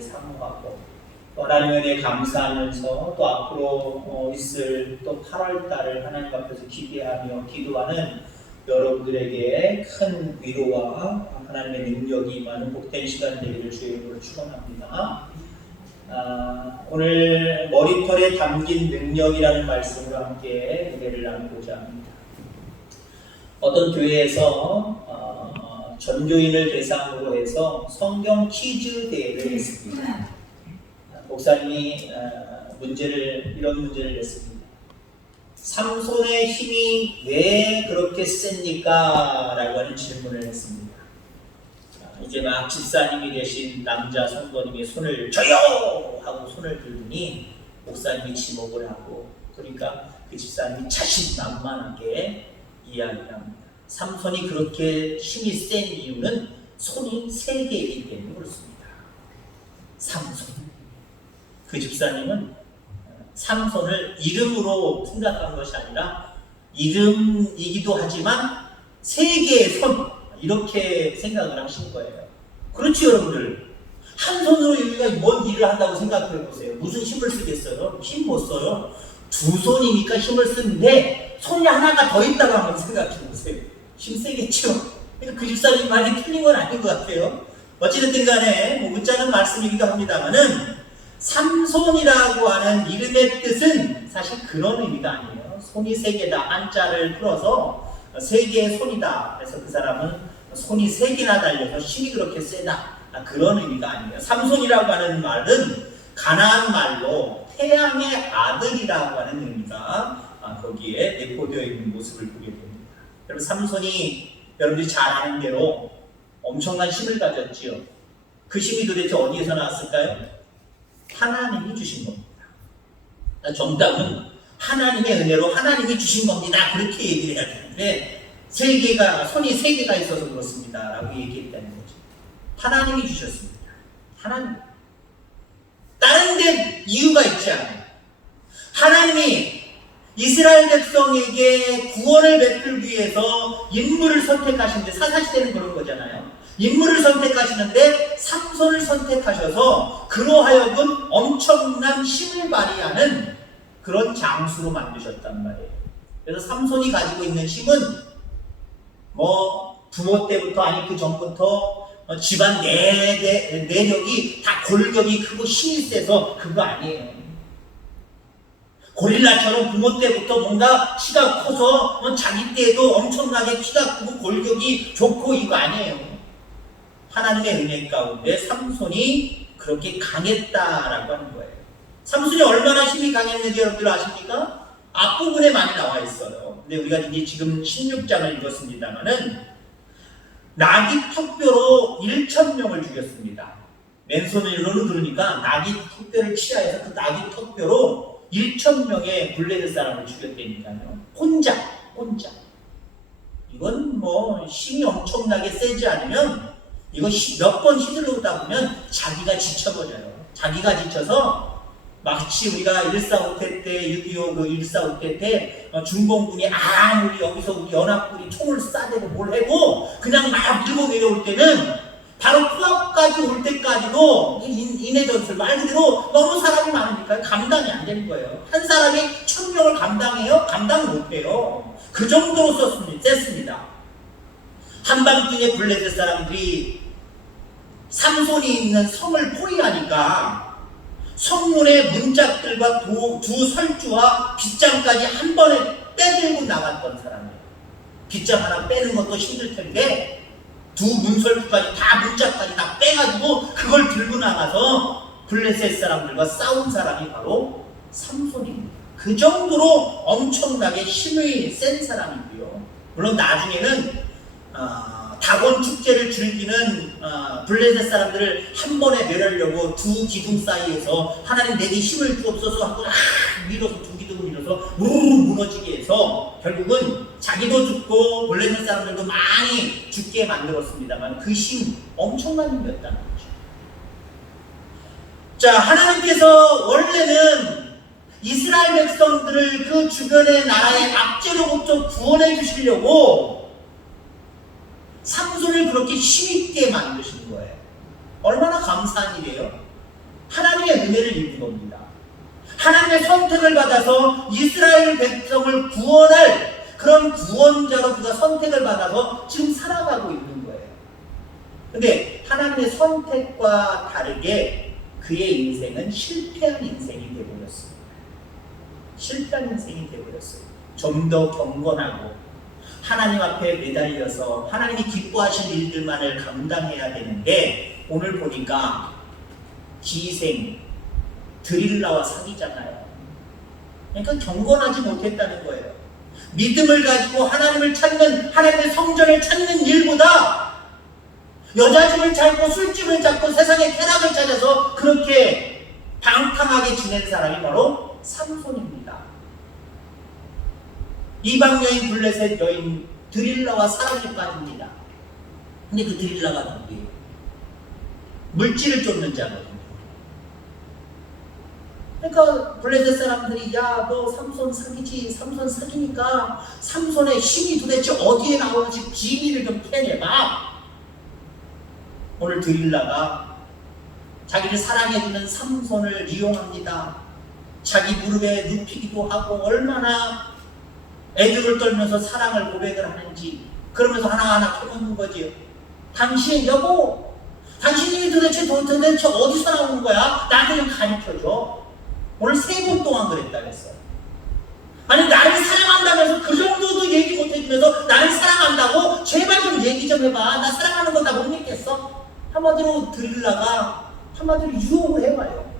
사모하고 또 하나님 은혜에 감사하면서 또 앞으로 있을 또 8월 달을 하나님 앞에서 기대하며 기도하는 여러분들에게 큰 위로와 하나님의 능력이 임하는 복된 시간 되기를 주의 이름으로 축원합니다. 오늘 머리털에 담긴 능력이라는 말씀으로 함께 은혜를 나누고자 합니다. 어떤 교회에서 전교인을 대상으로 해서 성경 퀴즈 대회를 했습니다. 목사님이 이런 문제를 냈습니다. 삼손의 힘이 왜 그렇게 셉니까? 라고 하는 질문을 했습니다. 이제 막 집사님이 되신 남자 성도님이 손을 저요! 하고 손을 들더니 목사님이 지목을 하고, 그러니까 그 집사님이 자신만만하게 이야기를 합니다. 삼손이 그렇게 힘이 센 이유는 손이 3개이기 때문에 그렇습니다. 삼손. 그 집사님은 삼손을 이름으로 생각한 것이 아니라 이름이기도 하지만 3개의 손, 이렇게 생각을 하신 거예요. 그렇지 여러분들. 한 손으로 우리가 뭔 일을 한다고 생각해 보세요. 무슨 힘을 쓰겠어요? 힘 못 써요. 2손이니까 힘을 쓰는데 손이 하나가 더 있다고 한번 생각해 보세요. 힘 세겠죠? 그러니까 그 집사님 말이 틀린 건 아닌 것 같아요. 어찌됐든 간에 문자는 말씀이기도 합니다만은 삼손이라고 하는 이름의 뜻은 사실 그런 의미가 아니에요. 손이 3개다. 한자를 풀어서 3개의 손이다. 그래서 그 사람은 손이 3개나 달려서 힘이 그렇게 세다. 그런 의미가 아니에요. 삼손이라고 하는 말은 가나안 말로 태양의 아들이라고 하는 의미가 거기에 내포되어 있는 모습을 보게 됩니다. 여러분, 삼손이 여러분들이 잘 아는 대로 엄청난 힘을 가졌지요. 그 힘이 도대체 어디에서 나왔을까요? 하나님이 주신 겁니다. 정답은 하나님의 은혜로 하나님이 주신 겁니다. 그렇게 얘기를 해야 되는데 손이 3개가 있어서 그렇습니다. 라고 얘기했다는 거죠. 하나님이 주셨습니다. 하나님. 다른 데 이유가 있지 않아요. 하나님이 이스라엘 백성에게 구원을 베풀기 위해서 인물을 선택하시는데, 사사시대는 그런 거잖아요. 인물을 선택하시는데 삼손을 선택하셔서 그로 하여금 엄청난 힘을 발휘하는 그런 장수로 만드셨단 말이에요. 그래서 삼손이 가지고 있는 힘은 부모 때부터 아니 그 전부터 집안 내력이 다 골격이 크고 힘이 세서 그거 아니에요. 고릴라처럼 부모 때부터 뭔가 키가 커서 자기 때에도 엄청나게 키가 크고 골격이 좋고 이거 아니에요. 하나님의 은혜 가운데 삼손이 그렇게 강했다라고 하는 거예요. 삼손이 얼마나 힘이 강했는지 여러분들 아십니까? 앞부분에 많이 나와 있어요. 근데 우리가 이제 지금 16장을 읽었습니다만은 나귀 턱뼈로 1,000명을 죽였습니다. 맨손으로는 그러니까 나귀 턱뼈를 치하해서 그 나귀 턱뼈로 1,000명의 블레셋 사람을 죽였다니까요. 혼자. 이건 힘이 엄청나게 세지 않으면 이거 몇 번 휘둘러다 보면 자기가 지쳐버려요. 자기가 지쳐서 마치 우리가 1.4.5태 때 6.25 그 1.4.5태 때 중공군이 아무리 여기서 우리 연합군이 총을 쏴대고 뭘 해도 그냥 막 밀고 내려올 때는 바로 코앞까지 올 때까지도 인해 전술 말 그대로 너무 사람이 많으니까 감당이 안 되는 거예요. 한 사람이 1,000명을 감당해요? 감당 못해요. 그 정도로 셌습니다. 한밤중에 블레셋 사람들이 삼손이 있는 성을 포위하니까 성문의 문짝들과 두 설주와 빗장까지 한 번에 빼들고 나갔던 사람이에요. 빗장 하나 빼는 것도 힘들 텐데 두 문설주까지 다 문짝까지 다 빼가지고 그걸 들고 나가서 블레셋 사람들과 싸운 사람이 바로 삼손입니다. 그 정도로 엄청나게 힘이 센 사람이고요. 물론 나중에는 다곤 축제를 즐기는 블레셋 사람들을 한 번에 멸하려고 두 기둥 사이에서 하나님 내게 힘을 주옵소서 하고 밀어서 두 기둥을 밀어서 무너지게 해서 결국은 자기도 죽고 블레셋 사람들도 많이 죽게 만들었습니다만 그 힘 엄청난 힘이었다는 거죠. 자, 하나님께서 원래는 이스라엘 백성들을 그 주변의 나라의 압제로부터 구원해 주시려고 삼손을 그렇게 힘있게 만드신 거예요. 얼마나 감사한 일이에요. 하나님의 은혜를 입은 겁니다. 하나님의 선택을 받아서 이스라엘 백성을 구원할 그런 구원자로 그가 선택을 받아서 지금 살아가고 있는 거예요. 근데 하나님의 선택과 다르게 그의 인생은 실패한 인생이 되어버렸어요. 실패한 인생이 되어버렸어요. 좀 더 경건하고 하나님 앞에 매달려서 하나님이 기뻐하신 일들만을 감당해야 되는데 오늘 보니까 기생, 드릴라와 사귀잖아요. 그러니까 경건하지 못했다는 거예요. 믿음을 가지고 하나님을 찾는, 하나님의 성전을 찾는 일보다 여자집을 찾고 술집을 찾고 세상의 쾌락을 찾아서 그렇게 방탕하게 지낸 사람이 바로 삼손입니다. 이방 여인 블레셋 여인 드릴라와 사랑에 빠집니다. 근데 그 드릴라가 누구예요? 물질을 쫓는 자거든요. 그러니까 블레셋 사람들이 야 너 삼손 사귀지, 삼손 사귀니까 삼손의 힘이 도대체 어디에 나오는지 비밀을 좀 캐내봐. 오늘 드릴라가 자기를 사랑해주는 삼손을 이용합니다. 자기 무릎에 눕히기도 하고 얼마나 애교를 떨면서 사랑을 고백을 하는지 그러면서 하나하나 캐묻는 거지요. 당신 여보, 당신이 도대체 어디서 나오는 거야? 나한테 좀 가르쳐줘. 오늘 3분 동안 그랬다 그랬어요. 아니 나를 사랑한다면서 그 정도도 얘기 못 해주면서 나를 사랑한다고? 제발 좀 얘기 좀 해봐. 나 사랑하는 거 나 못 믿겠어? 한마디로 드릴라가 한마디로 유혹을 해봐요.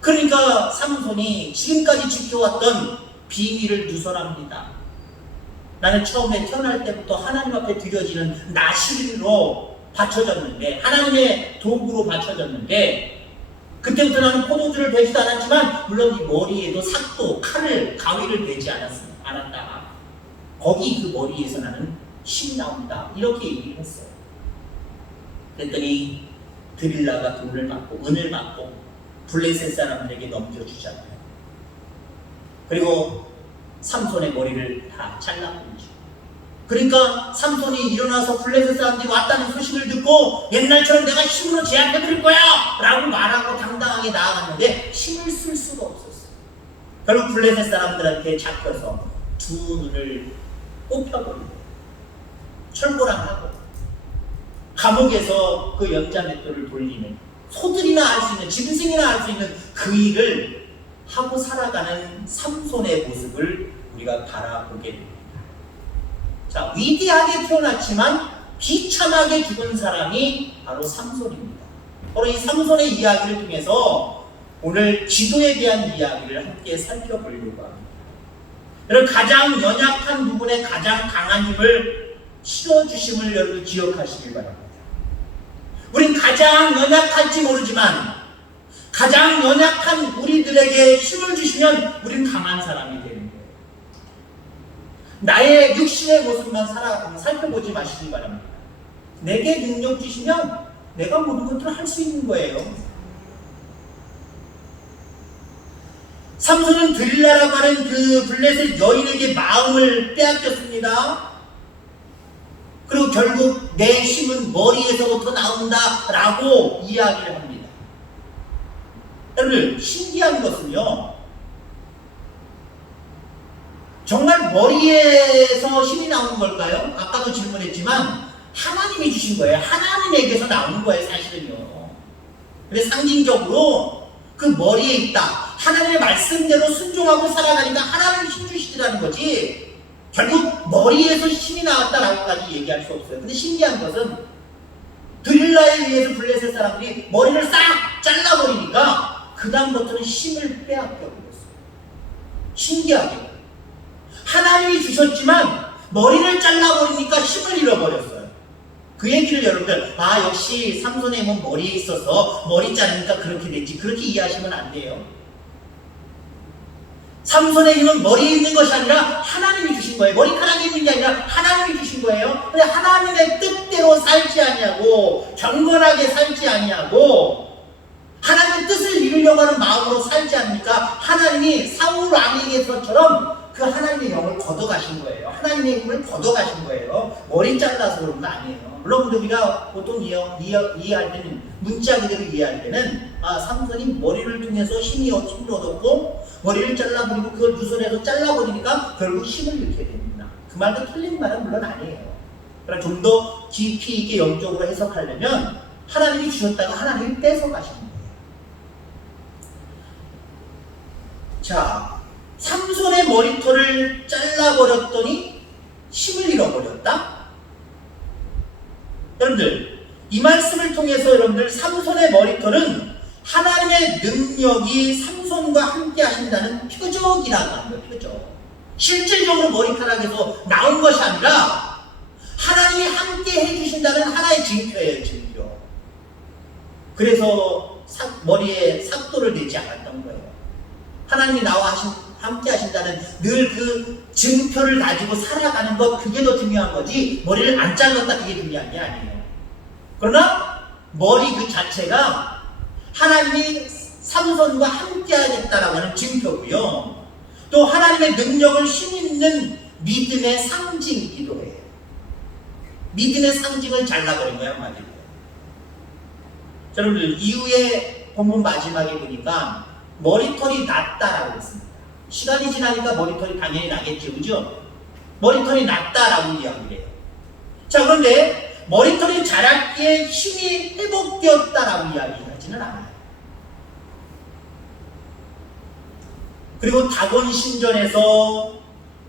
그러니까 삼손이 지금까지 지켜왔던 비밀을 누설합니다. 나는 처음에 태어날 때부터 하나님 앞에 드려지는 나실로 바쳐졌는데 하나님의 도구로 바쳐졌는데 그때부터 나는 포도주를 베지도 않았지만 물론 이 머리에도 삭도, 칼을, 가위를 베지 않았다. 거기 그 머리에서 나는 힘이 나온다. 이렇게 얘기를 했어요. 그랬더니 드릴라가 돈을 받고 은을 받고 블레셋 사람들에게 넘겨주잖아요. 그리고 삼손의 머리를 다 잘라버리죠. 그러니까 삼손이 일어나서 블레셋 사람들이 왔다는 소식을 듣고 옛날처럼 내가 힘으로 제압해드릴 거야 라고 말하고 당당하게 나아갔는데 힘을 쓸 수가 없었어요. 결국 블레셋 사람들한테 잡혀서 2 눈을 뽑혀버리고 철거랑하고 감옥에서 그 연자맷돌을 돌리는 소들이나 할 수 있는 짐승이나 할 수 있는 그 일을 하고 살아가는 삼손의 모습을 우리가 바라보게 됩니다. 자, 위대하게 태어났지만 비참하게 죽은 사람이 바로 삼손입니다. 바로 이 삼손의 이야기를 통해서 오늘 기도에 대한 이야기를 함께 살펴보려고 합니다. 여러분 가장 연약한 부분에 가장 강한 힘을 실어주심을 여러분 기억하시길 바랍니다. 우린 가장 연약할지 모르지만 가장 연약한 우리들에게 힘을 주시면 우린 강한 사람이 되는 거예요. 나의 육신의 모습만 살펴보지 마시기 바랍니다. 내게 능력 주시면 내가 모든 것들을 할 수 있는 거예요. 삼손은 드릴라라고 하는 그 블레셋 여인에게 마음을 빼앗겼습니다. 그리고 결국 내 힘은 머리에서부터 나온다라고 이야기를 합니다. 여러분 신기한 것은요, 정말 머리에서 힘이 나오는 걸까요? 아까도 질문했지만 하나님이 주신 거예요. 하나님에게서 나오는 거예요, 사실은요. 근데 상징적으로 그 머리에 있다. 하나님의 말씀대로 순종하고 살아가니까 하나님이 힘 주시더라는 거지. 결국 머리에서 힘이 나왔다라고까지 얘기할 수 없어요. 근데 신기한 것은 드릴라에 의해서 블레셋 사람들이 머리를 싹 잘라버리니까 그 다음부터는 힘을 빼앗겨버렸어요. 신기하게 하나님이 주셨지만 머리를 잘라버리니까 힘을 잃어버렸어요. 그 얘기를 여러분들 역시 삼손의 힘은 머리에 있어서 머리 자르니까 그렇게 됐지, 그렇게 이해하시면 안 돼요. 삼손의 힘은 머리에 있는 것이 아니라 하나님이 주신 거예요. 머리카락에 있는 게 아니라 하나님이 주신 거예요. 근데 하나님의 뜻대로 살지 아니하고 경건하게 살지 아니하고 하나님의 뜻을 이루려고 하는 마음으로 살지 않으니까 하나님이 사울 왕에게서처럼 그 하나님의 영을 걷어가신 거예요. 하나님의 힘을 걷어가신 거예요. 머리 잘라서 그런 거 아니에요. 물론 우리가 보통 이해할 때는 문자 그대로 이해할 때는 삼손이 머리를 통해서 힘을 얻었고 머리를 잘라버리고 그걸 누설해서 잘라버리니까 결국 힘을 잃게 됩니다. 그 말도 틀린 말은 물론 아니에요. 그러나 좀 더 깊이 있게 영적으로 해석하려면 하나님이 주셨다가 하나님이 뺏어가시는 거예요. 자, 삼손의 머리털을 잘라버렸더니 힘을 잃어버렸다? 여러분들, 이 말씀을 통해서 여러분들 삼손의 머리털은 하나님의 능력이 삼손과 함께 하신다는 표적이라고 하는 거예요. 표적. 실질적으로 머리카락에서 나온 것이 아니라 하나님이 함께 해주신다는 하나의 징표예요. 징표. 그래서 머리에 삭도를 내지 않았던 거예요. 하나님이 나와 함께 하신다는 늘 그 증표를 가지고 살아가는 것, 그게 더 중요한 거지 머리를 안 잘랐다 그게 중요한 게 아니에요. 그러나 머리 그 자체가 하나님이 삼손과 함께 하겠다라고 하는 증표고요. 또 하나님의 능력을 힘있는 믿음의 상징이기도 해요. 믿음의 상징을 잘라버린 거야 한마디로. 여러분들 이후에 본문 마지막에 보니까 머리털이 났다라고 했습니다. 시간이 지나니까 머리털이 당연히 나겠죠. 그죠? 머리털이 났다라고 이야기를 해요. 자, 그런데 머리털이 자랐기에 힘이 회복되었다라고 이야기하지는 않아요. 그리고 다곤 신전에서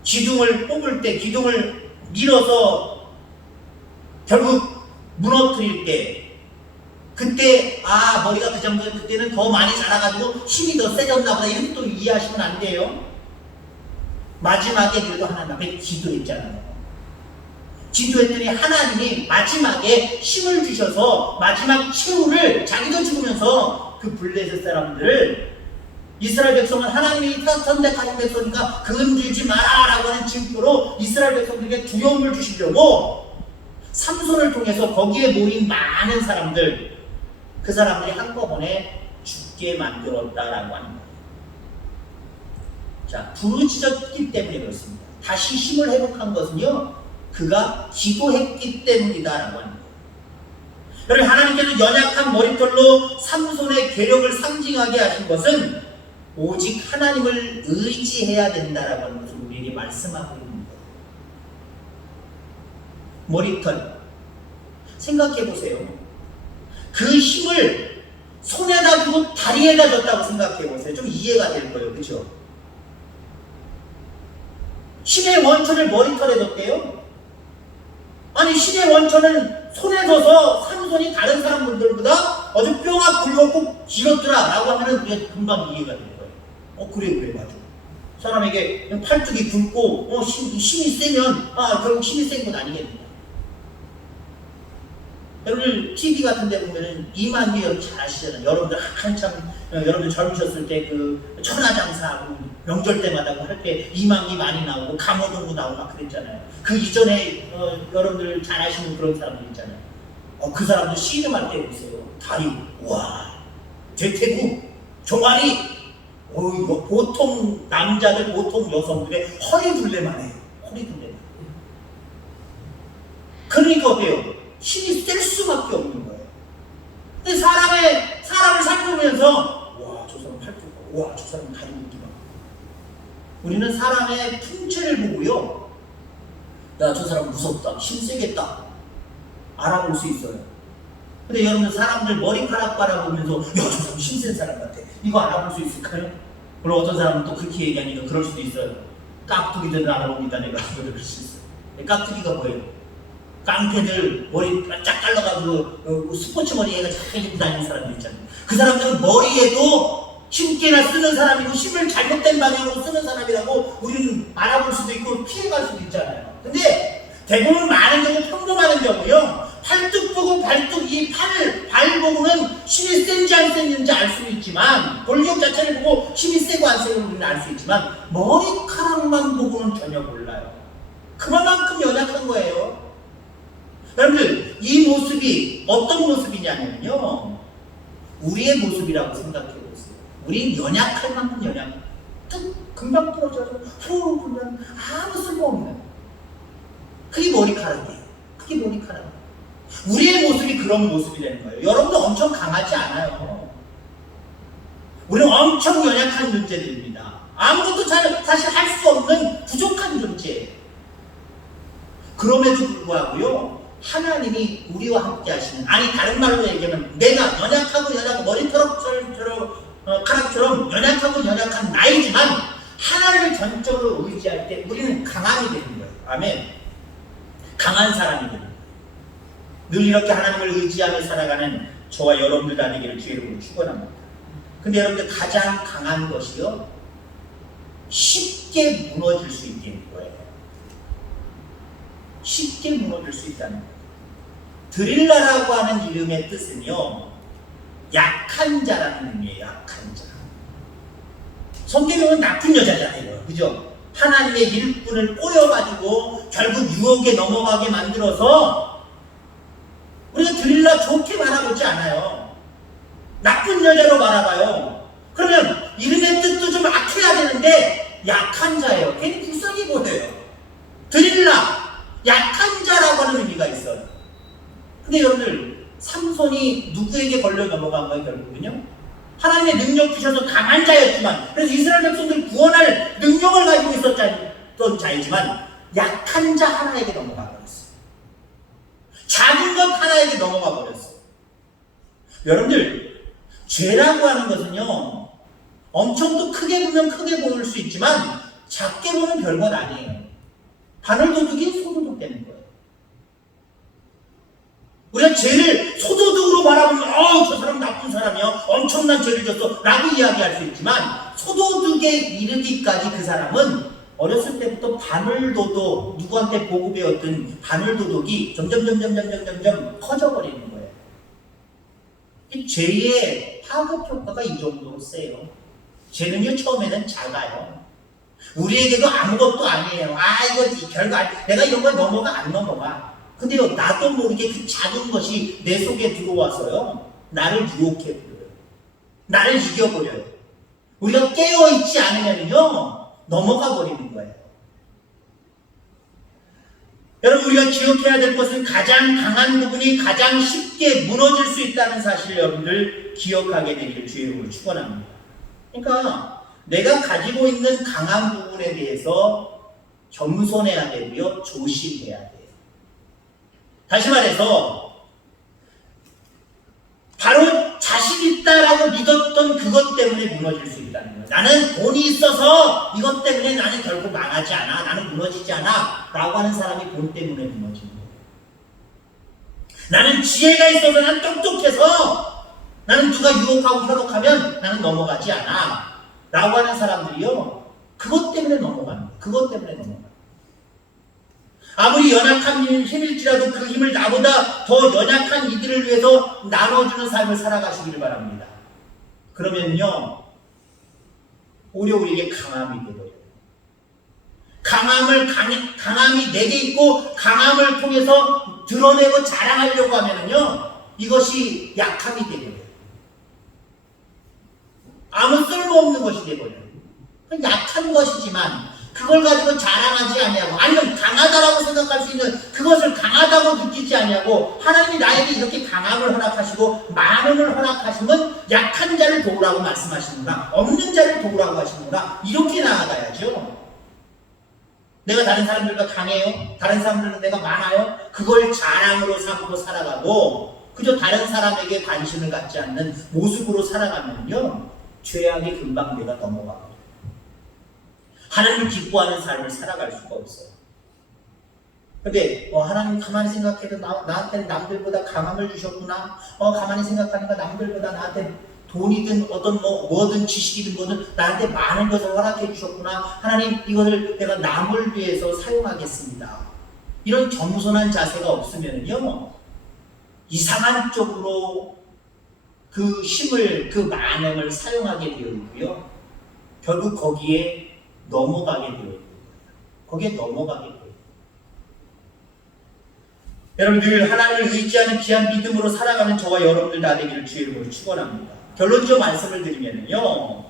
기둥을 뽑을 때, 기둥을 밀어서 결국 무너뜨릴 때, 그때 머리가 그 정도 그때는 더 많이 자라가지고 힘이 더 세졌나 보다 이렇게 또 이해하시면 안 돼요. 마지막에 그래도 하나님 앞에 기도했잖아요. 기도했더니 하나님이 마지막에 힘을 주셔서 마지막 최후를 자기도 죽으면서 그 블레셋 사람들을 이스라엘 백성은 하나님이 선택하신 백성이니까 건들지 마라 라고 하는 증거로 이스라엘 백성들에게 두려움을 주시려고 삼손을 통해서 거기에 모인 많은 사람들, 그 사람들이 한꺼번에 죽게 만들었다라고 하는 거예요. 자, 부르짖었기 때문에 그렇습니다. 다시 힘을 회복한 것은요, 그가 기도했기 때문이다라고 하는 거예요. 여러분, 하나님께서 연약한 머리털로 삼손의 괴력을 상징하게 하신 것은 오직 하나님을 의지해야 된다라고 하는 것을 우리에게 말씀하고 있는 거예요. 머리털 생각해 보세요. 그 힘을 손에다 주고 다리에다 줬다고 생각해 보세요. 좀 이해가 될 거예요. 그렇죠? 힘의 원천을 머리털에 뒀대요. 아니, 힘의 원천은 손에 둬서 삼손이 다른 사람들보다 아주 뼈가 굵었고 길었더라 라고 하면 우리가 금방 이해가 될 거예요. 그래 맞아. 사람에게 팔뚝이 굵고 힘이 세면 결국 힘이 센 건 아니겠느냐. 여러분 TV 같은 데 보면은 이만희 여러분 잘 아시잖아요. 여러분들 한참 여러분들 젊으셨을 때 그 천하장사하고 명절 때마다 할 때 이만희 많이 나오고 강호동도 나오고 막 그랬잖아요. 그 이전에 여러분들 잘 아시는 그런 사람들 있잖아요. 그 사람들 씨름할 때 보세요. 다리 와 대퇴구 종아리 이거 보통 남자들 보통 여성들의 허리 둘레만 해요. 허리 둘레만. 그러니까 어때요? 힘이 셀 수밖에 없는 거예요. 근데 사람을 살펴보면서 저 사람 팔뚝, 저 사람 다리 굵기만. 우리는 사람의 풍채를 보고요, 저 사람 무섭다, 힘세겠다 알아볼 수 있어요. 근데 여러분 사람들 머리카락 바라보면서 저 사람 힘센 사람 같아, 이거 알아볼 수 있을까요? 물론 어떤 사람은 또 그렇게 얘기하니까 그럴 수도 있어요. 깍두기들은 알아봅니다. 내가 그럴 수 있어요. 깍두기가 뭐예요? 깡패들 머리 쫙 잘라가지고 스포츠 머리 애가 잘 입고 다니는 사람들 있잖아요. 그 사람들은 머리에도 힘께나 쓰는 사람이고 힘을 잘못된 방향으로 쓰는 사람이라고 우리는 알아볼 수도 있고 피해갈 수도 있잖아요. 근데 대부분 많은 경우 평범한 경우요, 팔뚝 보고 발뚝 이 발 보고는 힘이 센지 안 센지 알 수는 있지만, 골격 자체를 보고 힘이 세고 안 세고 우리는 알 수 있지만 머리카락만 보고는 전혀 몰라요. 그만큼 연약한 거예요. 여러분들 이 모습이 어떤 모습이냐면요, 우리의 모습이라고 생각해 보세요. 우리는 연약할 만큼 연약, 금방 떨어져서 후 보면 아무 쓸모없는, 그게 머리카락이에요. 그게 머리카락. 우리의 모습이 그런 모습이 되는 거예요. 여러분도 엄청 강하지 않아요. 우리는 엄청 연약한 존재들입니다. 아무것도 사실 할 수 없는 부족한 존재예요. 그럼에도 불구하고요, 하나님이 우리와 함께 하시는, 아니 다른 말로 얘기하면 내가 연약하고 머리카락처럼 연약하고 연약한 나이지만 하나님을 전적으로 의지할 때 우리는 강함이 되는 거예요. 아멘. 강한 사람이 되는 거예요. 늘 이렇게 하나님을 의지하며 살아가는 저와 여러분들 다 되기를 주의 이름으로 축원합니다. 근데 여러분들 가장 강한 것이요, 쉽게 무너질 수 있게 거예요. 쉽게 무너질 수 있다는 거예요. 드릴라라고 하는 이름의 뜻은요, 약한 자라는 의미예요. 약한 자. 성경은 나쁜 여자잖아요. 그죠? 하나님의 일꾼을 꼬여가지고 결국 유혹에 넘어가게 만들어서 우리가 드릴라 좋게 바라보지 않아요. 나쁜 여자로 바라봐요. 그러면 이름의 뜻도 좀 악해야 되는데 약한 자예요. 괜히 불쌍해 보여요. 드릴라, 약한 자라고 하는 의미가 있어요. 근데 여러분들, 삼손이 누구에게 걸려 넘어간 거예요, 결국은요? 하나님의 능력 주셔서 강한 자였지만, 그래서 이스라엘 백성들 구원할 능력을 가지고 있었던 자이지만, 약한 자 하나에게 넘어가 버렸어요. 작은 것 하나에게 넘어가 버렸어요. 여러분들, 죄라고 하는 것은요, 엄청 또 크게 보면 크게 보일 수 있지만, 작게 보면 별것 아니에요. 바늘도둑이 소도둑 되는 거예요. 우리가 죄를 소도둑으로 바라보면 저 사람 나쁜 사람이야, 엄청난 죄를 졌어 라고 이야기할 수 있지만, 소도둑에 이르기까지 그 사람은 어렸을 때부터 바늘도둑, 누구한테 보고 배웠던 바늘도둑이 점점 커져버리는 거예요. 이 죄의 파급 효과가 이 정도로 세요. 죄는요, 처음에는 작아요. 우리에게도 아무것도 아니에요. 이거 별거 아니야. 내가 이런 거에 안 넘어가. 근데요, 나도 모르게 그 작은 것이 내 속에 들어와서요, 나를 유혹해버려요. 나를 이겨버려요. 우리가 깨어있지 않으면요, 넘어가 버리는 거예요. 여러분, 우리가 기억해야 될 것은 가장 강한 부분이 가장 쉽게 무너질 수 있다는 사실을 여러분들 기억하게 되기를 주의 이름으로 축원합니다. 그러니까 내가 가지고 있는 강한 부분에 대해서 겸손해야 되고요, 조심해야 돼요. 다시 말해서 바로 자신 있다라고 믿었던 그것 때문에 무너질 수 있다는 거예요. 나는 돈이 있어서 이것 때문에 나는 결국 망하지 않아, 나는 무너지지 않아 라고 하는 사람이 돈 때문에 무너지는 거예요. 나는 지혜가 있어서, 나는 똑똑해서, 나는 누가 유혹하고 현혹하면 나는 넘어가지 않아 라고 하는 사람들이요, 그것 때문에 넘어가는 거예요. 그것 때문에 넘어가는 거예요. 아무리 연약한 힘일지라도 그 힘을 나보다 더 연약한 이들을 위해서 나눠주는 삶을 살아가시기를 바랍니다. 그러면요, 오히려 우리에게 강함이 되버려요. 강함이 내게 있고 강함을 통해서 드러내고 자랑하려고 하면요, 이것이 약함이 되버려요. 아무 쓸모없는 것이 되버려요. 약한 것이지만 그걸 가지고 자랑하지 아니하고, 아니면 강하다라고 생각할 수 있는 그것을 강하다고 느끼지 아니하고, 하나님이 나에게 이렇게 강함을 허락하시고 많음을 허락하시면 약한 자를 도우라고 말씀하시는구나, 없는 자를 도우라고 하시는구나, 이렇게 나아가야죠. 내가 다른 사람들과 강해요, 다른 사람들은 내가 많아요, 그걸 자랑으로 삼고 살아가고 그저 다른 사람에게 관심을 갖지 않는 모습으로 살아가면요, 죄악이 금방 내가 넘어가고 하나님을 기뻐하는 삶을 살아갈 수가 없어요. 근데 하나님 가만히 생각해도 나한테는 남들보다 강함을 주셨구나, 가만히 생각하니까 남들보다 나한테 돈이든 뭐든 지식이든 뭐든 나한테 많은 것을 허락해 주셨구나, 하나님 이것을 내가 남을 위해서 사용하겠습니다, 이런 겸손한 자세가 없으면요, 이상한 쪽으로 그 힘을, 그 만행을 사용하게 되어 있고요, 결국 거기에 넘어가게 되어 있는 거예요. 거기에 넘어가게 되어 있는 거예요. 여러분, 늘 하나님을 의지하는 귀한 믿음으로 살아가는 저와 여러분들 다 되기를 주의 이름으로 축원합니다. 결론적으로 말씀을 드리면요,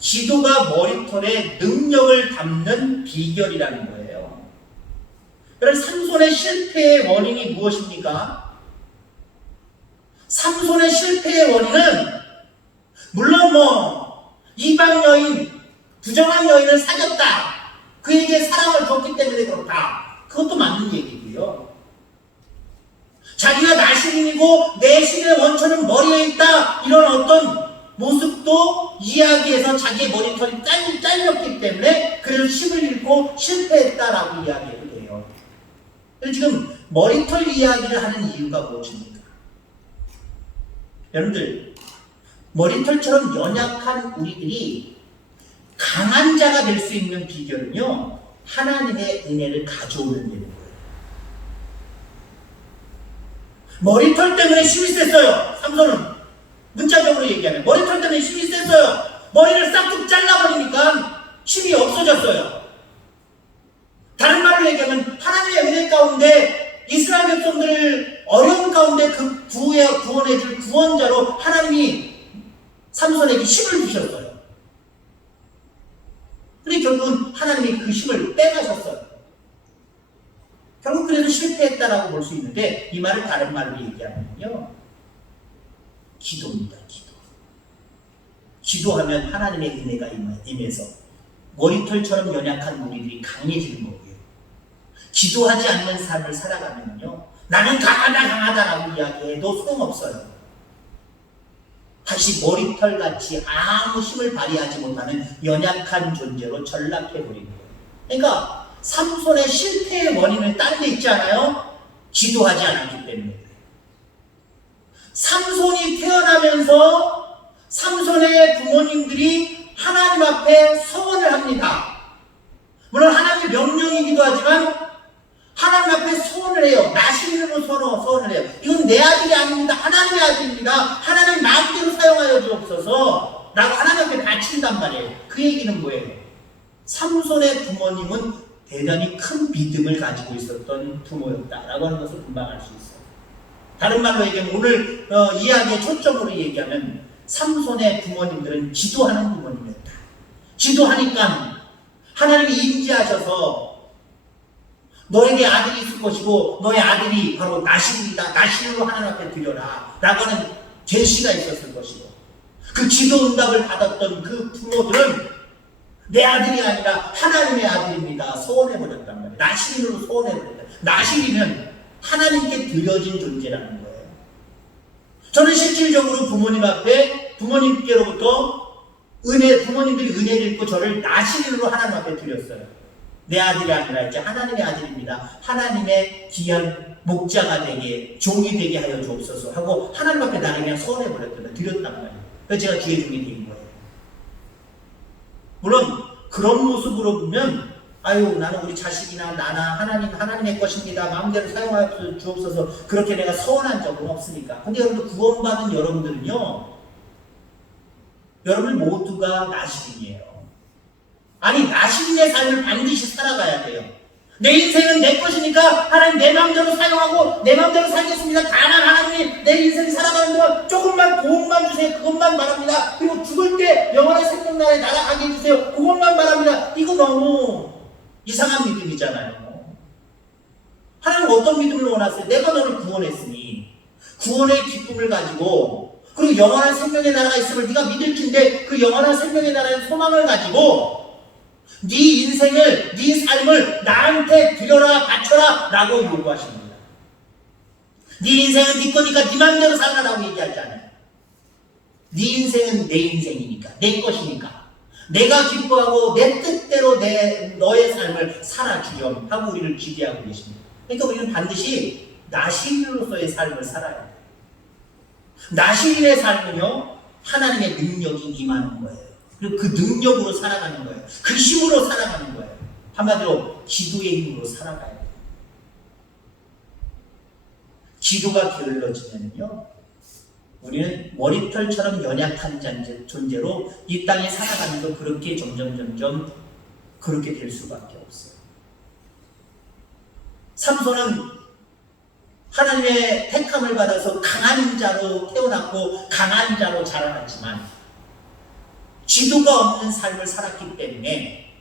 기도가 머리털에 능력을 담는 비결이라는 거예요. 여러분, 삼손의 실패의 원인이 무엇입니까? 삼손의 실패의 원인은 물론 이방 여인, 부정한 여인을 사귀었다, 그에게 사랑을 줬기 때문에 그렇다, 그것도 맞는 얘기고요. 자기가 나시린이고 내 신의 원천은 머리에 있다, 이런 어떤 모습도 이야기해서 자기의 머리털이 잘렸기 때문에 그래서 힘을 잃고 실패했다라고 이야기해도 돼요. 지금 머리털 이야기를 하는 이유가 무엇입니까? 여러분들, 머리털처럼 연약한 우리들이 강한 자가 될 수 있는 비결은요, 하나님의 은혜를 가져오는 데는 거예요. 머리털 때문에 힘이 셌어요. 삼손은 문자적으로 얘기하면 머리털 때문에 힘이 셌어요. 머리를 싹둑 잘라버리니까 힘이 없어졌어요. 다른 말로 얘기하면 하나님의 은혜 가운데 이스라엘 백성들을 어려운 가운데 그 구원해줄 구원자로 하나님이 삼손에게 힘을 주셨어요. 근데 결국은 하나님이 그 힘을 빼가셨어요. 결국 그래도 실패했다라고 볼 수 있는데, 이 말을 다른 말로 얘기하면요, 기도입니다. 기도하면 하나님의 은혜가 임해서 머리털처럼 연약한 우리들이 강해지는 거고요. 기도하지 않는 삶을 살아가면요, 나는 강하다라고 이야기해도 소용없어요. 다시 머리털같이 아무 힘을 발휘하지 못하는 연약한 존재로 전락해버리는 거예요. 그러니까 삼손의 실패의 원인은 다른 데 있지 않아요? 기도하지 않았기 때문에. 삼손이 태어나면서 삼손의 부모님들이 하나님 앞에 서원을 합니다. 물론 하나님의 명령이기도 하지만 하나님 앞에 소원을 해요. 나시린으로 소원을 해요. 이건 내 아들이 아닙니다. 하나님의 아들입니다. 하나님 마음대로 사용하여 주옵소서 라고 하나님 앞에 바친단 말이에요. 그 얘기는 뭐예요? 삼손의 부모님은 대단히 큰 믿음을 가지고 있었던 부모였다라고 하는 것을 금방 알 수 있어요. 다른 말로 얘기하면 오늘 이야기의 초점으로 얘기하면 삼손의 부모님들은 기도하는 부모님이었다. 기도하니까 하나님이 인지하셔서 너에게 아들이 있을 것이고 너의 아들이 바로 나시린이다. 나시린으로 하나님 앞에 드려라 라고 하는 계시가 있었을 것이고, 그 기도 응답을 받았던 그 부모들은 내 아들이 아니라 하나님의 아들입니다. 소원해버렸단 말이에요. 나시린으로 소원해버렸다. 나시린은 하나님께 드려진 존재라는 거예요. 저는 실질적으로 부모님 앞에 부모님께로부터 부모님들이 은혜를 입고 저를 나시린으로 하나님 앞에 드렸어요. 내 아들이 아니라 이제 하나님의 아들입니다. 하나님의 귀한 목자가 되게, 종이 되게 하여 주옵소서 하고 하나님 앞에 나를 그냥 소원해버렸단, 드렸단 말이에요. 그래서 제가 주의 종이 된 거예요. 물론 그런 모습으로 보면 아유, 나는 우리 자식이나 나나 하나님의 것입니다. 마음대로 사용하여 주옵소서 그렇게 내가 서원한 적은 없으니까. 근데 여러분들 구원받은 여러분들은요, 여러분 모두가 나시린이에요. 아니, 나시린의 삶을 반드시 살아가야 돼요. 내 인생은 내 것이니까 하나님 내 마음대로 사용하고 내 마음대로 살겠습니다. 다만 하나님이 내 인생 살아가는 동안 조금만 도움만 주세요. 그것만 바랍니다. 그리고 죽을 때 영원의 생명나라에 날아가게 해주세요. 그것만 바랍니다. 이거 너무 이상한 믿음이잖아요. 하나님 어떤 믿음을 원하세요? 내가 너를 구원했으니 구원의 기쁨을 가지고, 그리고 영원한 생명의 나라가 있음을 네가 믿을 텐데 그 영원한 생명의 나라의 소망을 가지고 네 인생을, 네 삶을 나한테 드려라, 바쳐라 라고 요구하십니다. 네 인생은 네 거니까 네 맘대로 살아라고 얘기하지 않아요. 네 인생은 내 인생이니까, 내 것이니까 내가 기뻐하고 내 뜻대로 너의 삶을 살아주렴 하고 우리를 기대하고 계십니다. 그러니까 우리는 반드시 나시린으로서의 삶을 살아야 돼요. 나시린의 삶은요, 하나님의 능력이 임하는 거예요. 그리고 그 능력으로 살아가는 거예요. 그 힘으로 살아가는 거예요. 한마디로 기도의 힘으로 살아가야 돼요. 기도가 게을러지면요, 우리는 머리털처럼 연약한 존재로 이 땅에 살아가면서 그렇게 점점 그렇게 될 수밖에 없어요. 삼손은 하나님의 택함을 받아서 강한 자로 태어났고 강한 자로 자라났지만 기도가 없는 삶을 살았기 때문에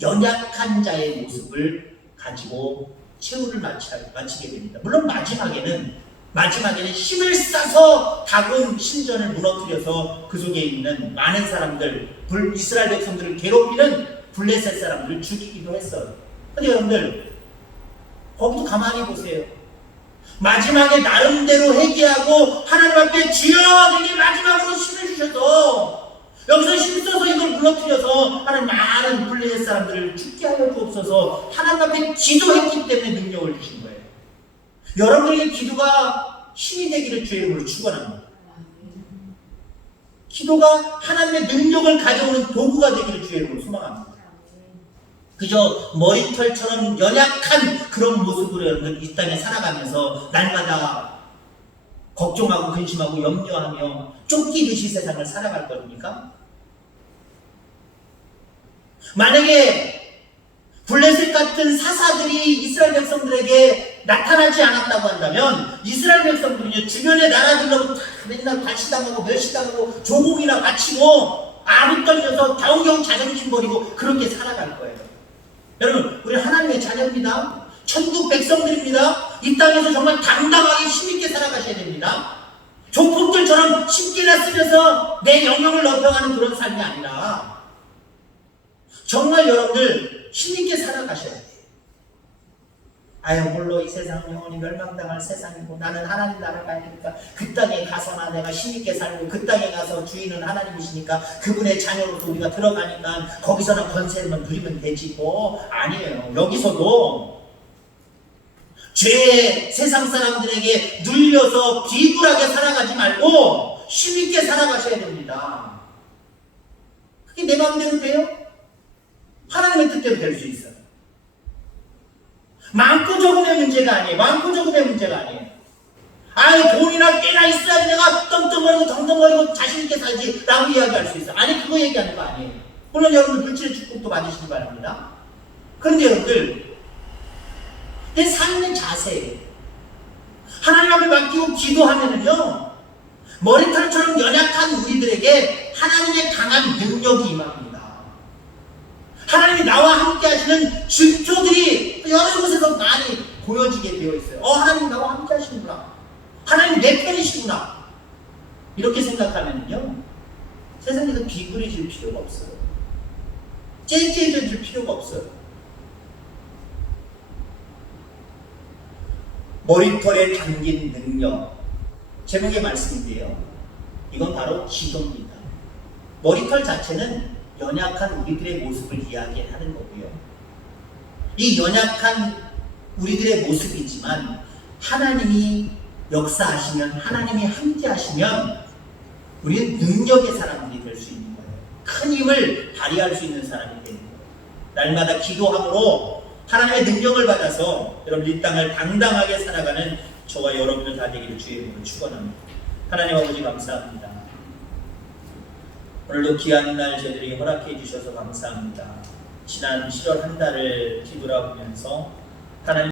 연약한 자의 모습을 가지고 최후를 마치게 됩니다. 물론 마지막에는 마지막에는 힘을 써서 다곤 신전을 무너뜨려서 그 속에 있는 많은 사람들, 이스라엘 백성들을 괴롭히는 블레셋 사람들을 죽이기도 했어요. 근데 여러분들 거기도 가만히 보세요. 마지막에 나름대로 회개하고 하나님 앞에 주여 내게 마지막으로 힘을 주셔서 여기서 힘써서 이걸 무너뜨려서 하나님 많은 블레셋 사람들을 죽게 하여 주옵소서 하나님 앞에 기도했기 때문에 능력을 주신 거예요. 여러분에게 기도가 힘이 되기를 주의 이름으로 축원합니다. 기도가 하나님의 능력을 가져오는 도구가 되기를 주의 이름으로 소망합니다. 그저 머리털처럼 연약한 그런 모습으로 여러분들 이 땅에 살아가면서 날마다 걱정하고 근심하고 염려하며 쫓기듯이 세상을 살아갈 겁니까? 만약에 블레셋 같은 사사들이 이스라엘 백성들에게 나타나지 않았다고 한다면 이스라엘 백성들이 주변의 나라들로 맨날 발시당하고 멸시당하고 조공이나 바치고 아무 떨려서 겨우겨우 자존심 버리고 그렇게 살아갈 거예요. 여러분 우리 하나님의 자녀입니다. 천국 백성들입니다. 이 땅에서 정말 당당하게 힘있게 살아가셔야 됩니다. 조폭들처럼 신기나 쓰면서 내 영역을 넓혀가는 그런 삶이 아니라 정말 여러분들 힘있게 살아가셔야 돼요. 아유 물론 이 세상은 영원히 멸망당할 세상이고 나는 하나님 나라 가야 되니까 그 땅에 가서나 내가 힘있게 살고 그 땅에 가서 주인은 하나님이시니까 그분의 자녀로서 우리가 들어가니까 거기서나 권세만 누리면 되지 뭐 아니에요. 여기서도 죄의 세상 사람들에게 눌려서 비굴하게 살아가지 말고 힘있게 살아가셔야 됩니다. 그게 내 마음대로 돼요? 하나님의 뜻대로 될 수 있어요. 많고 적음의 문제가 아니에요. 많고 적음의 문제가 아니에요. 아유 돈이나 꽤나 있어야지 내가 떵떵거리고 덩덩거리고 자신있게 살지 라고 이야기할 수 있어요. 아니 그거 얘기하는 거 아니에요. 물론 여러분들 물질의 축복도 받으시기 바랍니다. 그런데 여러분들 내 삶의 자세예요. 하나님 앞에 맡기고 기도하면은요 머리털처럼 연약한 우리들에게 하나님의 강한 능력이 임합니다. 하나님이 나와 함께 하시는 증표들이 여러 곳에서 많이 보여지게 되어 있어요. 하나님 나와 함께 하시는구나. 하나님 내 편이시구나. 이렇게 생각하면요 세상에서 비굴해질 필요가 없어요. 째째해질 필요가 없어요. 머리털에 담긴 능력 제목의 말씀인데요. 이건 바로 기도입니다. 머리털 자체는 연약한 우리들의 모습을 이야기하는 거고요. 이 연약한 우리들의 모습이지만 하나님이 역사하시면 하나님이 함께 하시면 우리는 능력의 사람들이 될 수 있는 거예요. 큰 힘을 발휘할 수 있는 사람이 되는 거예요. 날마다 기도함으로 하나님의 능력을 받아서 여러분 이 땅을 당당하게 살아가는 저와 여러분들 다 되기를 주의 이름으로 축원합니다. 하나님 아버지 감사합니다. 오늘도 귀한 날 저희들이 허락해 주셔서 감사합니다. 지난 7월 한 달을 뒤돌아보면서 하나님